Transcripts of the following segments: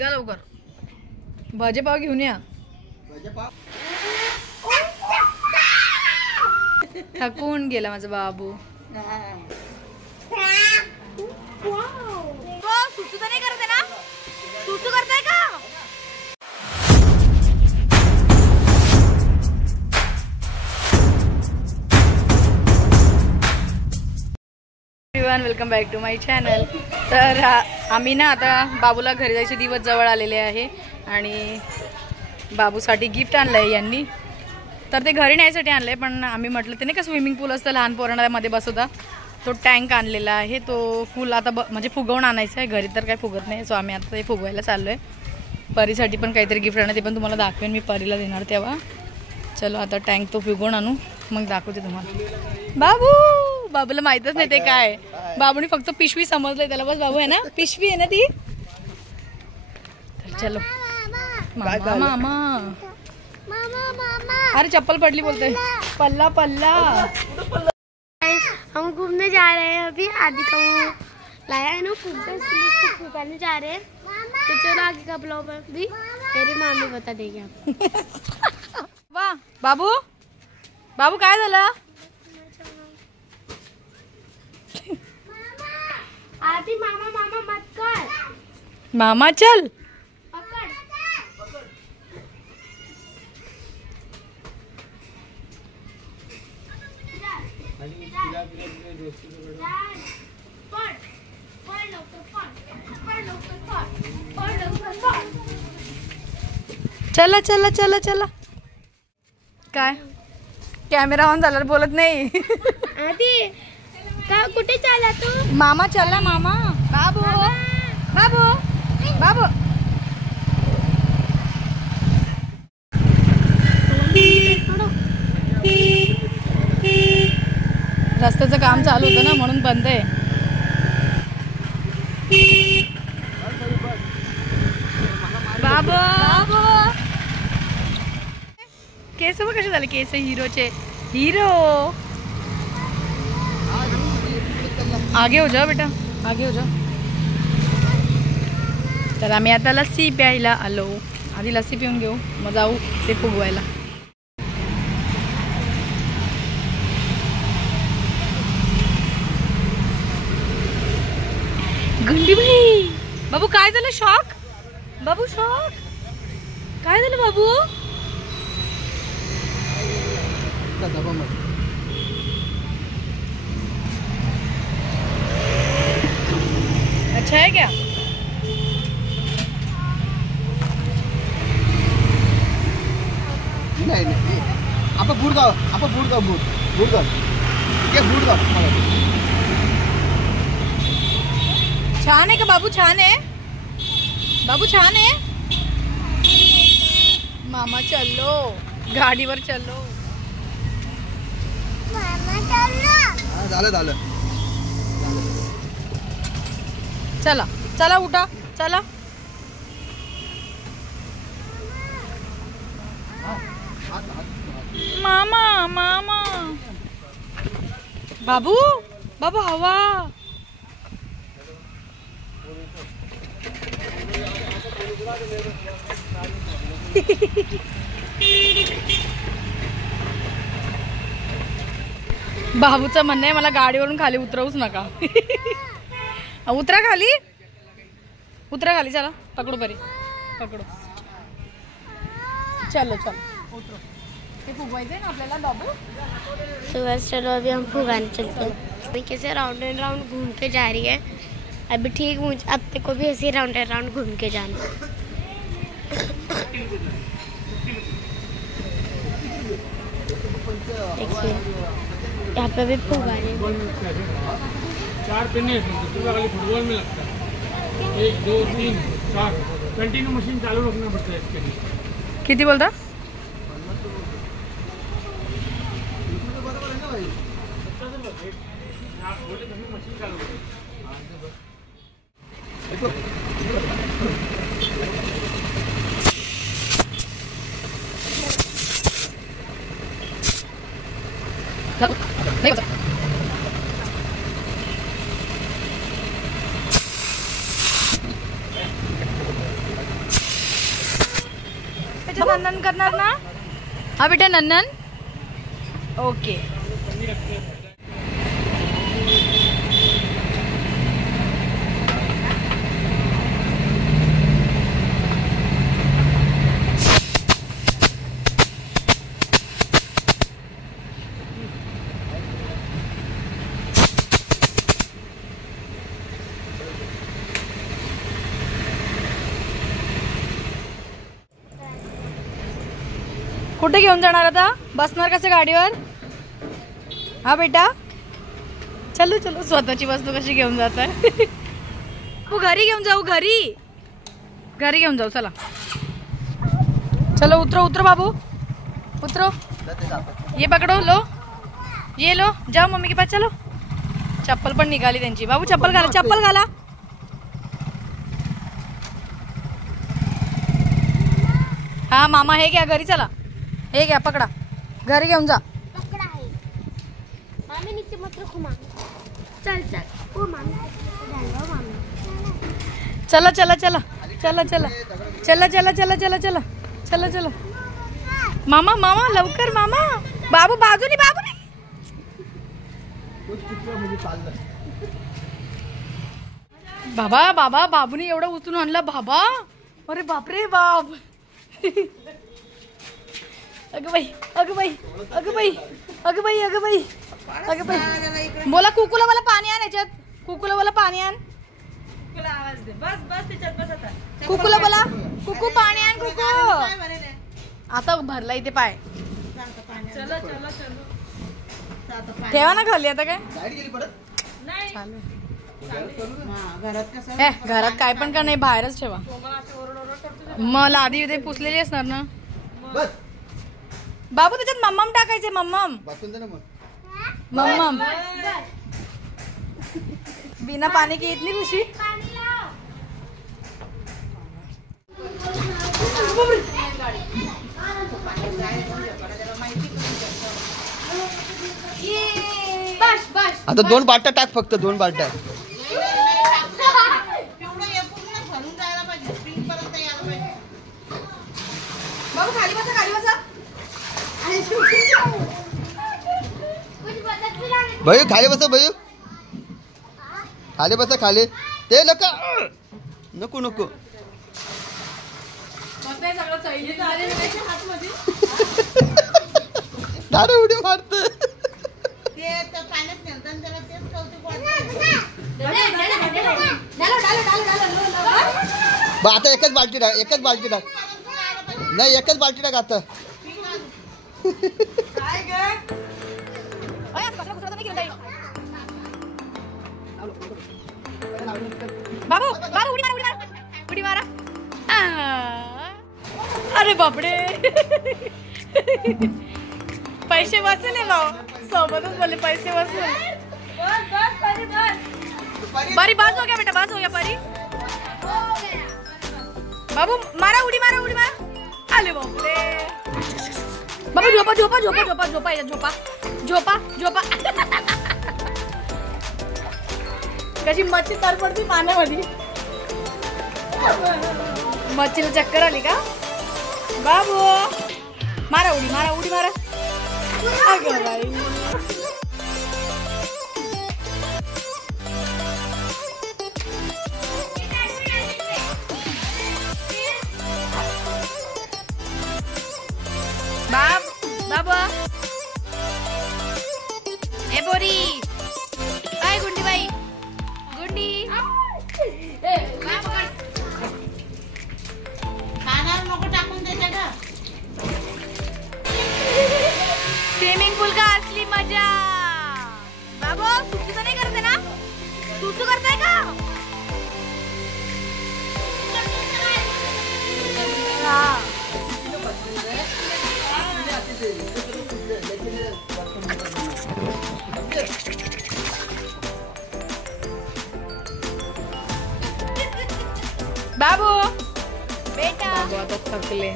निघा लवकर, भाजीपाव घेऊन या. थकून गेला माझा बाबू. सुसू तर नाही करते ना? सुसू करताय का? Welcome back to my channel. तर आम्ही ना आता बाबूला घरी जायचे दिवस जवळ आलेले आहे आणि बाबूसाठी गिफ्ट आणलं आहे यांनी. तर ते घरी न्यायसाठी आणलं आहे, पण आम्ही म्हटलं ते नाही का स्विमिंग पूल असतं लहान पोरांमध्ये बसवता, तो टँक आणलेला आहे. तो फुल आता म्हणजे फुगवून आणायचं आहे. घरी तर काही फुगत नाही, सो आम्ही आता ते फुगवायला चाललो आहे. परीसाठी पण काहीतरी गिफ्ट आणलं, ते पण तुम्हाला दाखवेन मी परीला देणार तेव्हा. चलो आता टँक तो फुगवून आणू, मग दाखवते तुम्हाला. बाबूला माहीतच नाही ते काय. बाबूने फक्त पिशवी समजलंय त्याला, बस. बाबू आहे ना, पिशवी आहे ना ती. चलो मामा मामा. अरे चप्पल पडली बोलते. पल्ला पल्ला. हम घूमने जा रहे हैं अभी. आदि का वो लाया है ना फूकाने जा रहे हैं. तो चलो आगे का ब्लॉग भी तेरी मामी बता देगी आपको. वाह बाबू, बाबू काय झालं? आदि मामा मामा मत कर. मामा चल. चला चला चला चला. काय कॅमेरा ऑन झाल्यावर बोलत नाही. आदि का कुठे चालला तू? मामा चला मामा. बाबू बाबू बाबू. रस्त्याचं काम चालू होतं ना, म्हणून बंद आहे. बाबू केस बघ कसे झाले. केस हिरोचे. हिरो आगे हो जाओ बेटा, आगे हो जाओ. तर आम्ही आता लस्सी प्यायला आलो. आधी लस्सी पिऊन घेऊ, मग जाऊ ते फुगवायला. गंडीबाई. बाबू काय झालं? शॉक. बाबू शॉक. काय झालं बाबू? अच्छा है क्या? नाही आपण बूट गाव, आपण बूट गाव, बूट गाव, ये बूट गाव. छान आहे का बाबू? छान आहे बाबू, छान आहे. मामा चलो, गाडीवर चलो. झालं झालं. चला चला उठा चला. मामा मामा. बाबू बाबू हवा. बाबूचं म्हणणं आहे मला गाडीवरून खाली उतरवूच नका. उतरा खाली, उतरा खाली. चला पकडू बरी, पकडू. चलो चलो उतरो. ते फुगवायचे ना आपल्याला बाबू. तो बस चलो अभी हम फुगाने चलते हैं. मैं कैसे राउंड एंड राउंड घूम के जा रही है अभी. ठीक, मुझे अब तक को भी ऐसे राउंड एंड राउंड घूम के जाना. देखिए यहाँ पे भी फुगाने. 4 पिने खाली फुटबॉल में लगता है. 1 2 3 4 कंटिन्यू मशीन चालू रखना पड़ता है इसके लिए. किती बोलता? मशीन चालू नहीं बचा। नंदन करणार ना? हा बेटा नंदन. ओके. कुठे घेऊन जाणार आता? बसणार कसं गाडीवर? हा बेटा चलो चलो. स्वतःची वस्तू कशी घेऊन जात आहे? तू घरी घेऊन जाऊ. घरी घेऊन जाऊ. चला चलो. उतरो उतरो बाबू उतरो. ये पकड़ो. लो ये लो. जाओ मम्मी के पास. चलो. चप्पल पण निघाली त्यांची. बाबू चप्पल घाला. चप्पल घाला. हा मामा हे घ्या घरी. चला हे घ्या पकडा. घरी घेऊन जा. पकड़ा है मामी. नीचे मत रखो मामी. चल चल. ओ मामी जाओ मामी. चला चला चला चला चला चला चला चला चला चला चला चला. मामा मामा लवकर मामा. बाबू बाजूनी. बाबू नाही. बाबा बाबा बाबूने एवढं उचलून आणलं बाबा. अरे बापरे बाप. अगं बाई अगं बाई अगं बाई अगं बाई अगं बाई अगं बाई. बोला कुकूला मला पाणी आण. याच्यात कुकूला मला पाणी आण. कुकूला बोला कुकू पाणी आण. कुकू आता भरला इथे पाय. ठेवा ना खाली. आता काय घरात काय पण का नाही. बाहेरच ठेवा. मला आधी इथे पुसलेली असणार ना. बाबू त्याच्यात मम्मम टाकायचे. मम्मम मम्मम. बिना पाणी की इतनी खुशी. आता 2 बाटल्या टाक. फक्त 2 बाटल्या. बाबू खाली बसा. खाली बसा. भैया खाली बसा. भैया खाली बसा. खाली ते नको नको नको. दारू उडी मारत. आता एकच बाल्टी टाक. एकच बाल्टी टाक. नाही एकच बाल्टी टाक आता. बाबू बाबू उडी मारा. उडी मारा. उडी मारा. अरे बापडे. पैसे वसूल भाऊ. सोबतच बोले पैसे वसूल. बारी बाज हो गया बेटा. बाज हो गया परी. बाबू मारा. उडी मारा. उडी मारा. आले बापरे. बाबू झोपा झोपा झोपा झोपा झोपा. झोपा झोपा झोपा. कशी मच्छी तर पडती पाण्यामध्ये. मच्छीला चक्कर आली का? बाबू मारा. उडी मारा. उडी मारा. अगं बाई. बाबा ए बोरी. काय गुंडी बाई. गुंडी स्विमिंग पूल का असली मजा. बाबू सुसू तर नाही करते ना? सुसू करताय का? बाबू बेटा. बाबू आता थकले.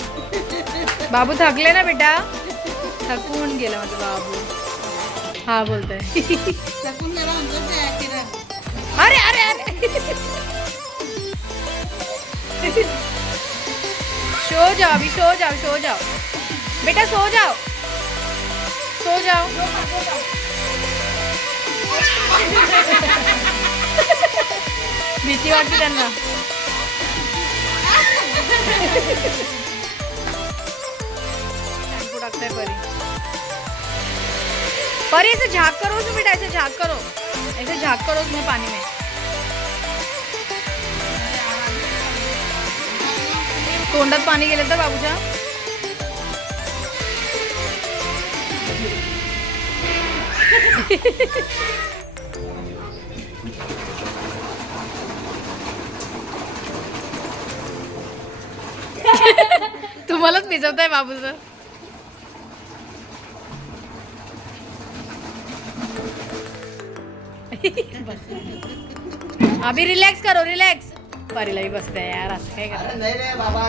बाबू थकले ना बेटा. थकून गेला माझा बाबू. हा बोलतोय. अरे अरे अरे. सो जाओ अभी, सो जाओ, सो जाओ बेटा, सो जाओ, सो जाओ। भीती वाटते त्यांना। शैम्पू टाकता है परी। परी ऐसे झाँक करो उसमें बेटा, ऐसे झाँक करो, ऐसे झाँक करो उसमें पानी में। तोंडात पाणी गेलं तर बाबूच्या। तुम्हालाच भिजवताय बाबूचं। अभी रिलॅक्स करो, रिलॅक्स। परीलाही बसते यार, असं काय करत। नाही रे बाबा,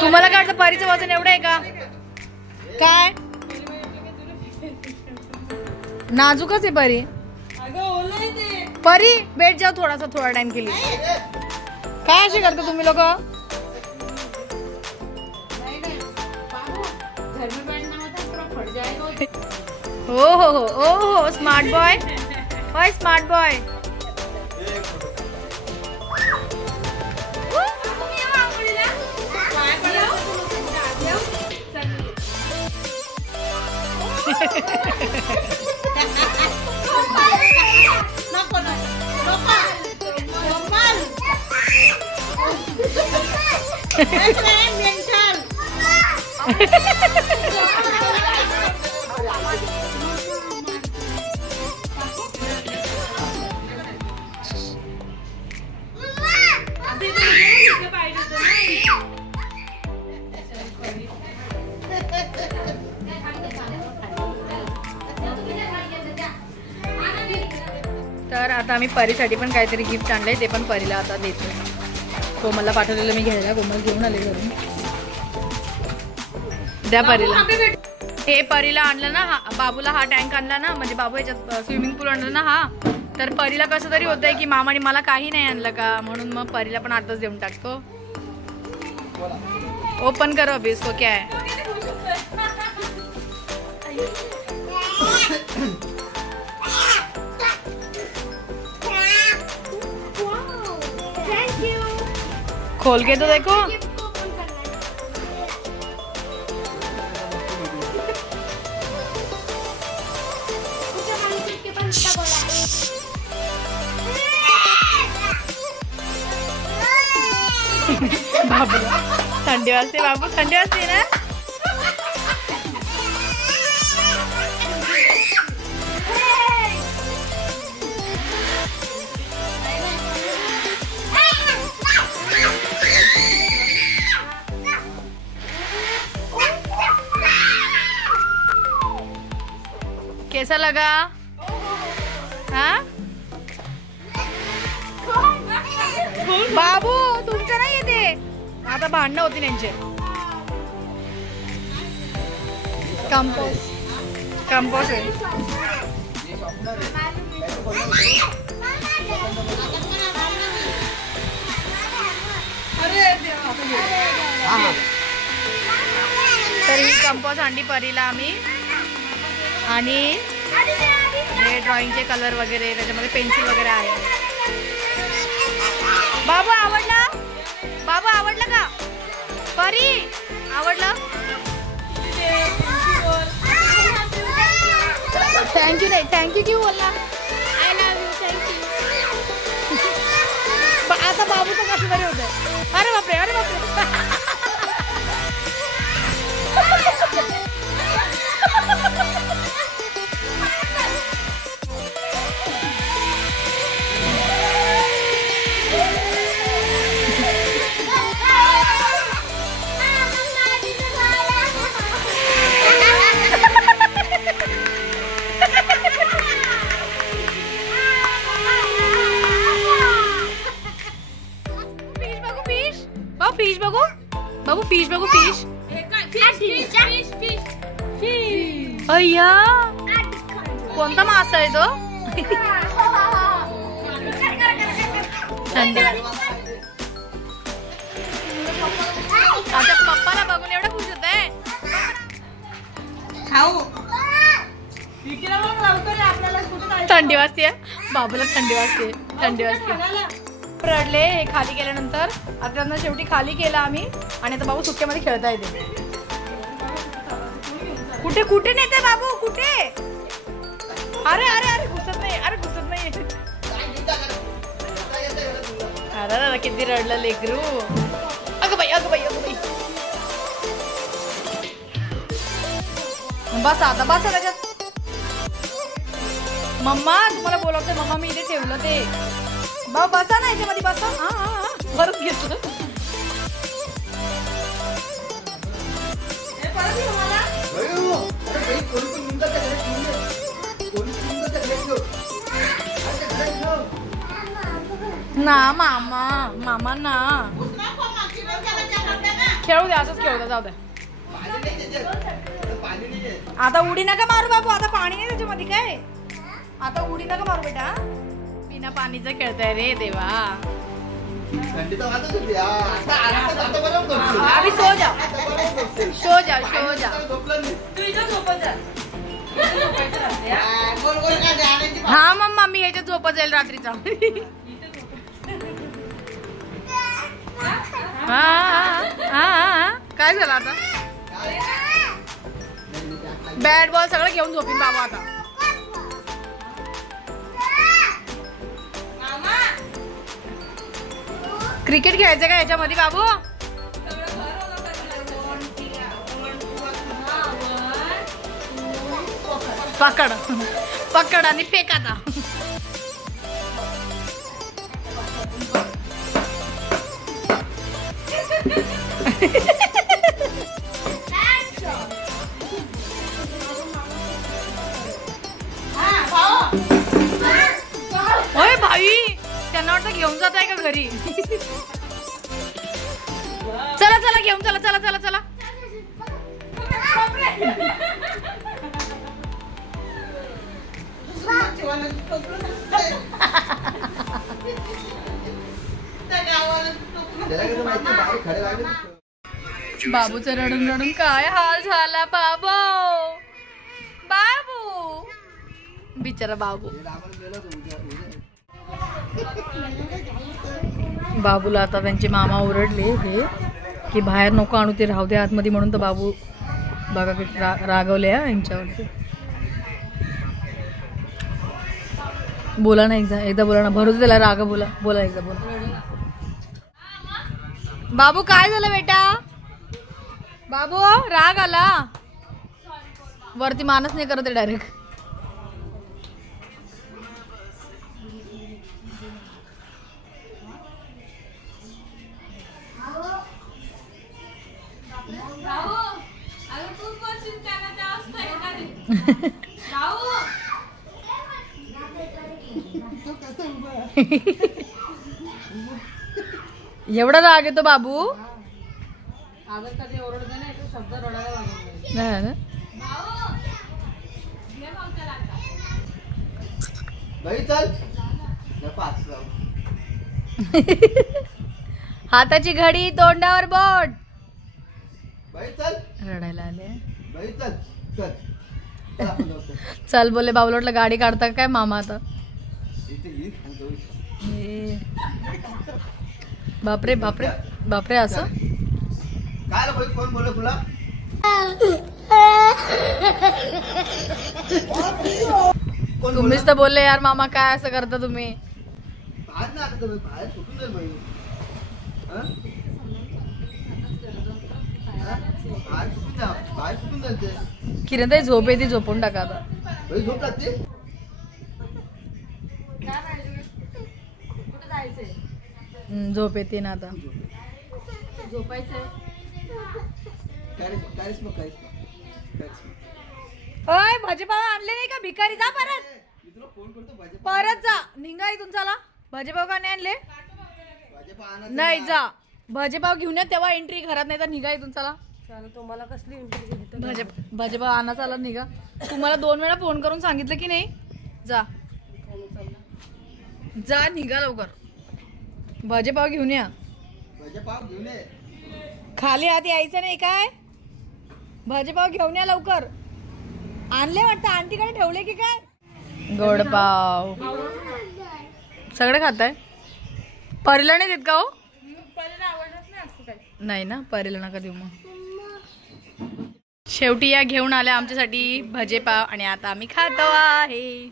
तुम्हाला काय वाटतं परीचं वजन एवढं आहे का? काय नाजूकच आहे परी। परी बैठ जाओ थोड़ा सा, थोड़ा टाइम के लिए। काय असे करता तुम्ही लोक? हो स्मार्ट बॉय, ओए स्मार्ट बॉय। तर आता आम्ही परीसाठी पण काहीतरी गिफ्ट आणलंय, ते पण परीला आता देतो। कोमलला पाठवलेलं मी घ्यायला, कोमल घेऊन आले घरून। द्या परीला। हे परीला आणलं ना, बाबूला हा टँक आणला ना, म्हणजे बाबू याच्यात स्विमिंग पूल आणलं ना हा, तर परीला कसं तरी होतंय की मामाने मला काही नाही आणलं का, म्हणून मग परीला पण आताच देऊन टाकतो। ओपन करो अभी इसको, क्या है? खोल के तो देखो। बाबू थंडी वाजते, बाबू थंडी वाजते ना। कैसा लगा? हाँ बाबू तुमचं नाही येते, आता भांडणं होती त्यांचे। कंपोस्ट आहे। तर ही कंपोस्ट आणली परीला आम्ही, आणि हे ड्रॉइंगचे कलर वगैरे, त्याच्यामध्ये पेन्सिल वगैरे आहे। बाबू आवडला? बाबू आवडलं का? परी आवडलं? थँक्यू नाही, थँक्यू क्यों बोलला? I love you, thank you. आता बाबूचं कसं तरी होतंय। अरे बापरे, अरे बापरे। फिश बघू, बाबू फिश बघू, फिश। अय्या कोणता मासा आहे तो? वाजते, बाबूला थंडी वाजते, थंडी वाजते. रडले हे खाली केल्यानंतर. आता त्यांना शेवटी खाली केला आम्ही आणि आता बाबू सुट्ट्यामध्ये खेळता येते. कुठे कुठे नेते बाबू, कुठे? अरे अरे अरे घुसत नाही, अरे घुसत नाही. अरे किती रडलं लेकरू. अगं बाई अगं बाई अगं बाई. बस आता बस त्याच्यात. मम्मा तुम्हाला बोलवते, मम्मा मी इथे ठेवलं ते. बाबा बसा ना याच्यामध्ये बसा. हा हा हा परत घेतलं. ना मामा मामा ना खेळू द्या, असंच खेळू द्या, जाऊ द्या. आता उडी नका मारू बाबू, आता पाणी नाही त्याच्यामध्ये. काय आता उडी नका मारू बेटा, बिना पाणीचं खेळताय रे देवा. अभी सो जा, सो जा, सो जा. हा मम्मा मी याच्यात झोपत जाईल रात्रीचा. काय झालं आता? बॅट बॉल सगळं घेऊन झोपीन बाबा आता. क्रिकेट खेळायचं का याच्यामध्ये बाबू? पकड पकड आणि फेक आता. ओय भाई त्यांना वाटतं घेऊन जात आहे का घरी. चला चला घेऊन चला, चला चला चला. बाबूचं रडून रडून काय हाल झाला बाबू. बाबू बिचारा बाबू. बाबूला आता त्यांचे मामा ओरडले हे की बाहेर नको आणू, ते राहू दे आतमध्ये, म्हणून तर बाबू बघा किती रागवले यांच्यावरती. बोला ना एकदा, एकदा बोला ना, भरू त्याला राग. बोला बोला एकदा बोला. बाबू काय झालं बेटा? बाबू राग आला वरती, मानच नाही करत डायरेक्ट. एवढा राग येतो बाबू. हाताची घडी तोंडावर बोट. रडायला आले. चल बोले बाबूला गाडी काढता काय मामा आता. बापरे बापरे बापरे. असं कोण बोल तुला? तुम्हीच तर बोलले यार मामा, काय असं करता तुम्ही. किरण ताई झोप येते, झोपून टाका आता. झोप येते ना आता. ओय भाजीपाव आणले नाही का भिकारी? जा परत, परत जा, निघा इथून. चला भाजीपाव का नाही आणले? नाही जा, भाजीपाव घेऊन या तेव्हा एंट्री, घरात नाही तर निघा इथून. चला तुम्हाला कसली एंट्री? भाजीपाव आणा. चला निघा. तुम्हाला 2 वेळा फोन करून सांगितलं की नाही? जा जा निघा लवकर. भाजीपाव घेऊन या. खाली हात यायचं नाही काय? भाजीपाव घेऊन या लवकर. आणले वाटतं आंटीकडे ठेवले की काय? गोड पाव सगळं खाताय. परीला नाही देत का हो? नाही ना, परीला नका देऊ मग. शेवटी या घेऊन आल्या आमच्यासाठी भजे पाव आणि आता आम्ही खातो आहे.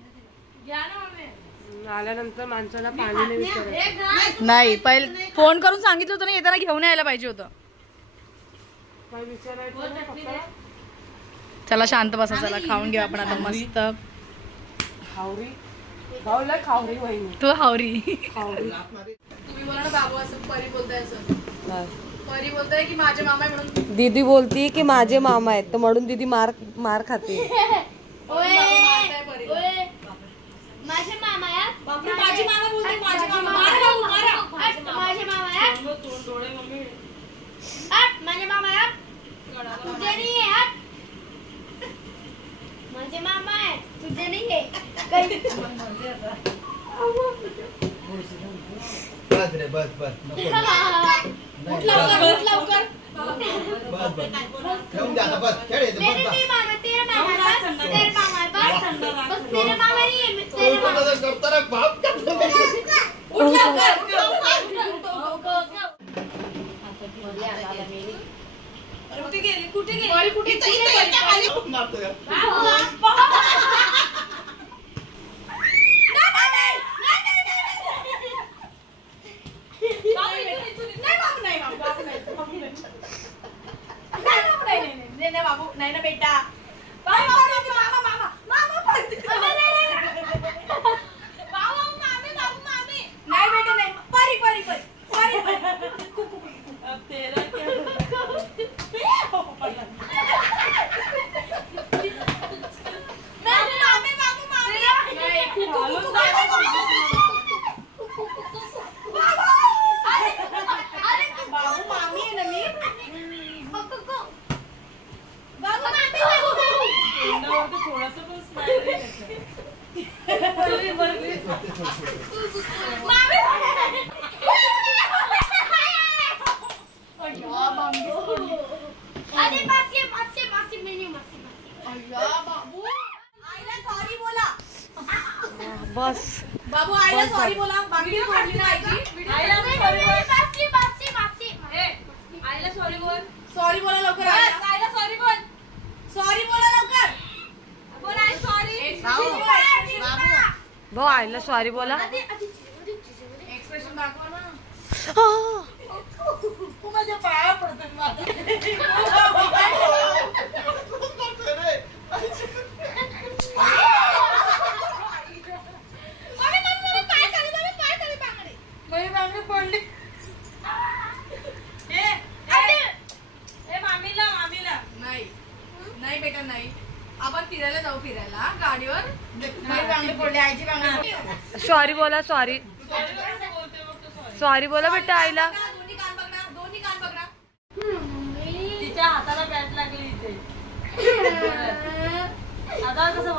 आल्यानंतर माणसाला पाणी नाही विचारायचं. नाही, पहिले फोन करून सांगितलं होतं ना, येताना घेऊन यायला पाहिजे होतं. काय विचारायचं. चला शांत बसा, चला खाऊन घेऊ आपण आता मस्त. खावरी खावला खावरी वहिनी. तू हावरी. खावरी. तुम्ही बोला ना बाबू, असं परी बोलताय. असं परी बोलताय की माझे मामा आहे म्हणून. दीदी बोलती की माझे मामा आहेत तर म्हणून दीदी मार खाते. माझे मामा या माझी मामा बोलते, माझे मामा. माझे मामा या माझे मामा या तुझे नाही आहे. माझे मामा आहे तुझे नाही आहे. बस रे बस बस लवकर बस ठेवून द्या आता. बस खेळ येते. मेरे नहीं मामा तेरे मामा है बस तेरे मामा है बस मेरे मामा नहीं है तेरे मामा करता रे बाप. उठ लवकर. कुठे गेली कुठे गेली? मारतो का? बाबू नाही ना बेटा. नाही बेटा नाही. परी परी परी परी बाबू मामी आहे ना मी. अरे मासी मासी मासी मेरी मासी बाबू आईला सॉरी बोला. बस बाबू आईला सॉरी बोला. बांगडी फोडली ना आईची. आईला मासी मासी मासी आईला सॉरी बोल. सॉरी बोला लवकर. आईला सॉरी बोल. सॉरी बोला लवकर. बोल आई सॉरी. भाऊ आईला सॉरी बोला. एक्सप्रेशन दाखवा ना. माझ्या पाया पडतो नाही बेटा नाही. आपण फिरायला जाऊ. फिरायला गाडीवर. बांगडी पडली आईची बांगडी. सॉरी बोला. सॉरी सॉरी बोला बेटा आईला. दोन्ही कान बघा. दोन्ही कान बघा. तिच्या हाताला बॅट लागली इथे. आता कसं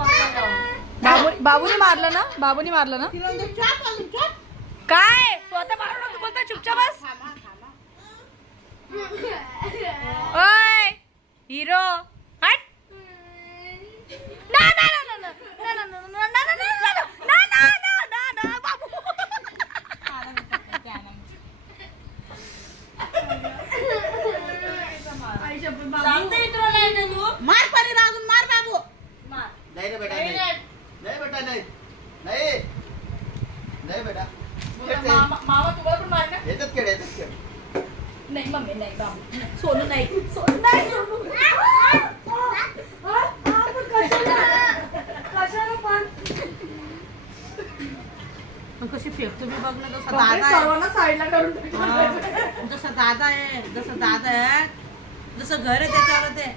बाबूने मारलं ना. बाबूने मारलं ना. काय स्वतः मारू नको बोलता. चुपचाप बस. ओय हिरो हट. ना ना ना ना ना ना ना ना ना ना ना ना ना बाबू. मार परी लागून मार बाबू. नाही रे बेटा नाही. नाही बेटा नाही. नाही नाही बेटा. मामा तुला पण मार ना. येतात खेळ येतात खेळ. नाही मम्मी नाही. बाबू सोनू नाही. सोनू नाही. सोनू कशाला पण कशी फेकतो मी बघ ना. जसा सर्वांना साईडला करून जसा दादा आहे. जसं दादा आहे जसं घर आहे त्याच्यावर ते.